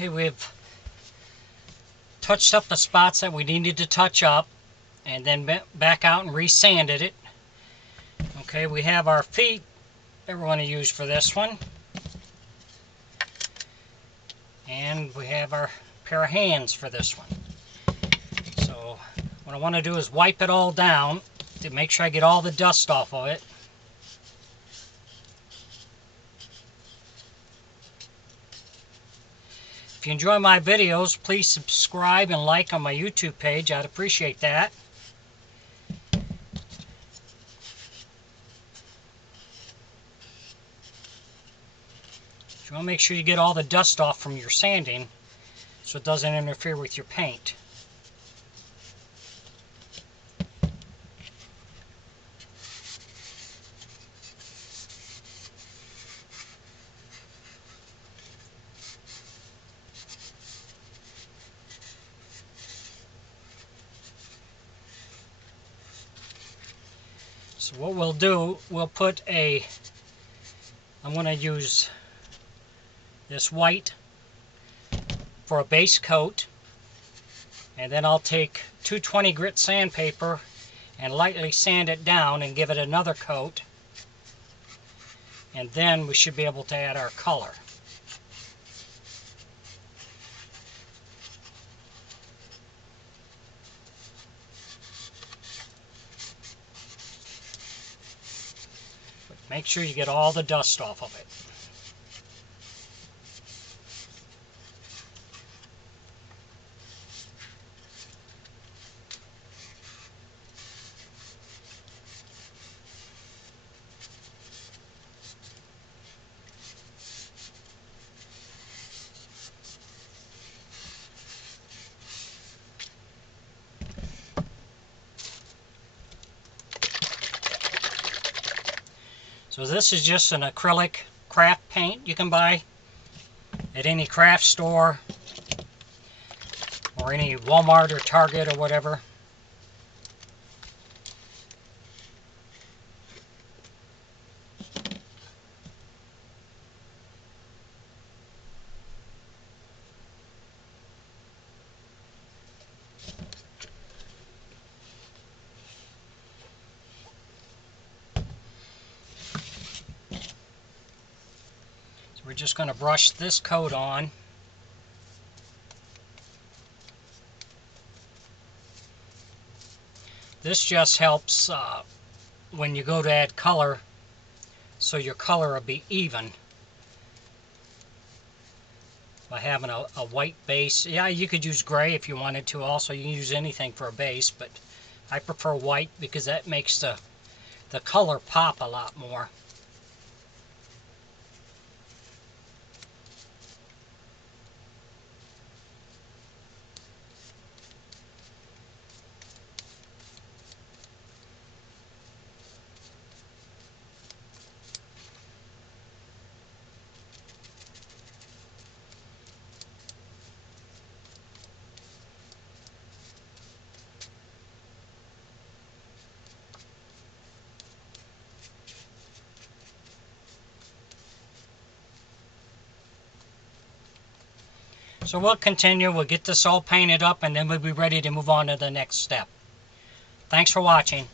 Okay, we've touched up the spots that we needed to touch up and then back out and resanded it. Okay, we have our feet that we're going to use for this one. And we have our pair of hands for this one. So what I want to do is wipe it all down to make sure I get all the dust off of it. If you enjoy my videos, please subscribe and like on my YouTube page. I'd appreciate that. You want to make sure you get all the dust off from your sanding so it doesn't interfere with your paint. So what we'll do, we'll put I'm going to use this white for a base coat, and then I'll take 220 grit sandpaper and lightly sand it down and give it another coat, and then we should be able to add our color. But make sure you get all the dust off of it. So this is just an acrylic craft paint you can buy at any craft store or any Walmart or Target or whatever. We're just going to brush this coat on. This just helps when you go to add color, so your color will be even by having a white base. Yeah, you could use gray if you wanted to also. You can use anything for a base, but I prefer white because that makes the color pop a lot more. So we'll continue, we'll get this all painted up, and then we'll be ready to move on to the next step. Thanks for watching.